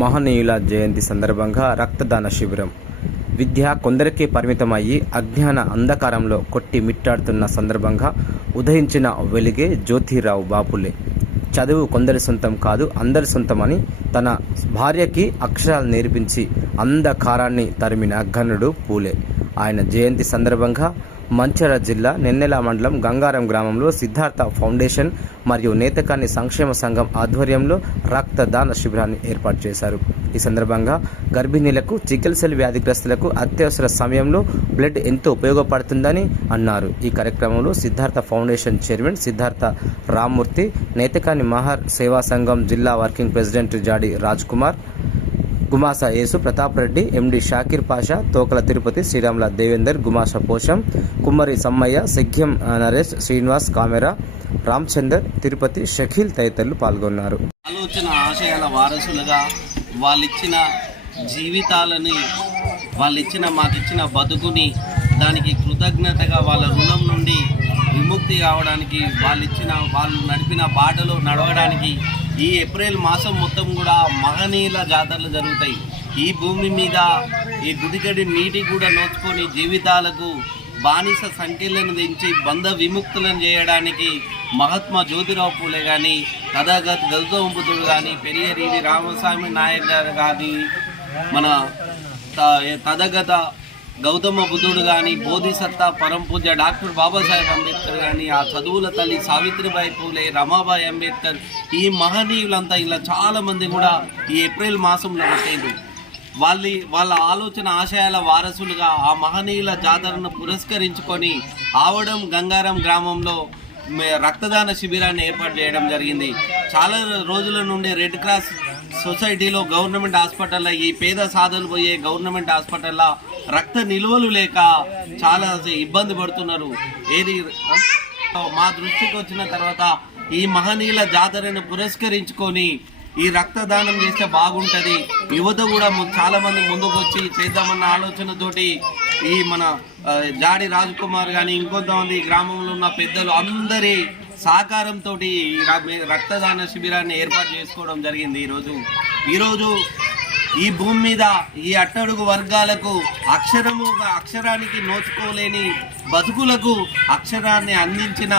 మహనీయుల జయంతి సందర్భంగా రక్తదాన శిబిరం. విద్య కొందరికే పరిమితమయ్యి అజ్ఞాన అంధకారంలో కొట్టి మిట్టాడుతున్న సందర్భంగా ఉదయించిన వెలిగే జ్యోతిరావు బాపులే. చదువు కొందరి సొంతం కాదు అందరి సొంతమని తన భార్యకి అక్షరాలు నేర్పించి అంధకారాన్ని తరిమిన ఘనుడు పూలే. ఆయన జయంతి సందర్భంగా మంచిర్యాల జిల్లా నెన్నెల మండలం గంగారం గ్రామంలో సిద్ధార్థ ఫౌండేషన్ మరియు నేతకాని సంక్షేమ సంఘం ఆధ్వర్యంలో రక్తదాన శిబిరాన్ని ఏర్పాటు చేశారు. ఈ సందర్భంగా గర్భిణీలకు చికిత్సల వ్యాధిగ్రస్తులకు అత్యవసర సమయంలో బ్లడ్ ఎంతో ఉపయోగపడుతుందని అన్నారు. ఈ కార్యక్రమంలో సిద్ధార్థ ఫౌండేషన్ చైర్మన్ సిద్ధార్థ రామ్మూర్తి నేతకాని మహర్ సేవా సంఘం జిల్లా working president Jadi Raj Kumar Gumasa Yesu Pratap Reddy MD Shakir Pasha Tokala Tirupati Sriramula Devender Gumasa Posham Kummari Sammaiah Sigyam Naresh Srinivas Kamera Ramachandar Tirupati Shakeel తదితరులు పాల్గొన్నారు. ఆలోచన ఆశయాల వారసులుగా వాళ్ళిచ్చిన జీవితాలని వాళ్ళిచ్చిన మాకిచ్చిన బతుకుని దానికి కృతజ్ఞతగా వాళ్ళ రుణం నుండి విముక్తి కావడానికి వాళ్ళిచ్చిన వాళ్ళు నడిపిన బాటలో నడవడానికి ఈ ఏప్రిల్ మాసం మొత్తం కూడా మహనీయుల జాతరలు జరుగుతాయి. ఈ భూమి మీద ఈ గుడిగడి నీటి కూడా నోచుకొని జీవితాలకు బానిస సంఖ్యలను దించి బంధ విముక్తులను చేయడానికి మహాత్మా జ్యోతిరావు పూలే కానీ తథాగత్ గౌతమ బుద్ధుడు కానీ పెరియరీడి రామస్వామి నాయక్ గారు కానీ మన త- తథాగత గౌతమ బుద్ధుడు కానీ బోధిసత్త పరంపూజ డాక్టర్ బాబాసాహెబ్ అంబేద్కర్ కానీ ఆ చదువుల తల్లి సావిత్రిబాయి పూలే రమాబాయి అంబేద్కర్ ఈ మహనీయులంతా ఇలా చాలామంది కూడా ఈ ఏప్రిల్ మాసంలో వచ్చేది వాళ్ళ వాళ్ళ ఆలోచన ఆశయాల వారసులుగా ఆ మహనీయుల జాతరను పురస్కరించుకొని ఆవడం గంగారం గ్రామంలో రక్తదాన శిబిరాన్ని ఏర్పాటు చేయడం జరిగింది. చాలా రోజుల నుండి రెడ్ క్రాస్ సొసైటీలో గవర్నమెంట్ హాస్పిటల్లో ఈ పేద సాధనలు పోయే గవర్నమెంట్ హాస్పిటల్లో రక్త నిల్వలు లేక చాలా ఇబ్బంది పడుతున్నారు. ఏది మా దృష్టికి వచ్చిన తర్వాత ఈ మహనీయుల జాతరను పురస్కరించుకొని ఈ రక్తదానం చేస్తే బాగుంటుంది. యువత కూడా చాలామంది చాలా మంది ముందుకు వచ్చి చేద్దామన్న ఆలోచనతోటి ఈ మన జాడి రాజకుమార్ కానీ ఇంకొంతమంది గ్రామంలో ఉన్న పెద్దలు అందరి సహకారంతో ఈ రక్తదాన శిబిరాన్ని ఏర్పాటు చేసుకోవడం జరిగింది ఈరోజు. ఈరోజు ఈ భూమి మీద ఈ అట్టడుగు వర్గాలకు అక్షరము అక్షరానికి నోచుకోలేని బతుకులకు అక్షరాన్ని అందించిన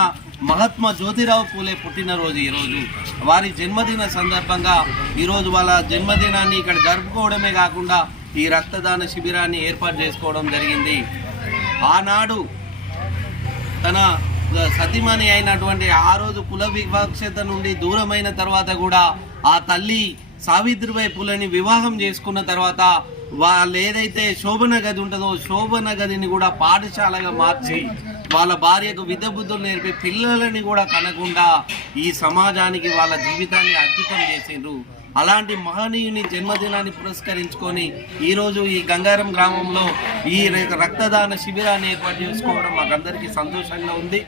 మహాత్మా జ్యోతిరావు పూలే పుట్టినరోజు ఈరోజు. వారి జన్మదిన సందర్భంగా ఈరోజు వాళ్ళ జన్మదినాన్ని ఇక్కడ జరుపుకోవడమే కాకుండా ఈ రక్తదాన శిబిరాన్ని ఏర్పాటు చేసుకోవడం జరిగింది. ఆనాడు తన సతీమణి అయినటువంటి ఆ రోజు కుల వివక్షత నుండి దూరమైన తర్వాత కూడా ఆ తల్లి సావిత్రిబాయి పులని వివాహం చేసుకున్న తర్వాత వాళ్ళు ఏదైతే శోభన గది ఉంటుందో శోభన గదిని కూడా పాఠశాలగా మార్చి వాళ్ళ భార్యకు విద్య బుద్ధులు నేర్పి పిల్లలని కూడా కనకుండా ఈ సమాజానికి వాళ్ళ జీవితాన్ని అర్పితం చేసిండ్రు. అలాంటి మహనీయుని జన్మదినాన్ని పురస్కరించుకొని ఈరోజు ఈ గంగారం గ్రామంలో ఈ రక్తదాన శిబిరాన్ని ఏర్పాటు చేసుకోవడం మాకందరికీ సంతోషంగా ఉంది.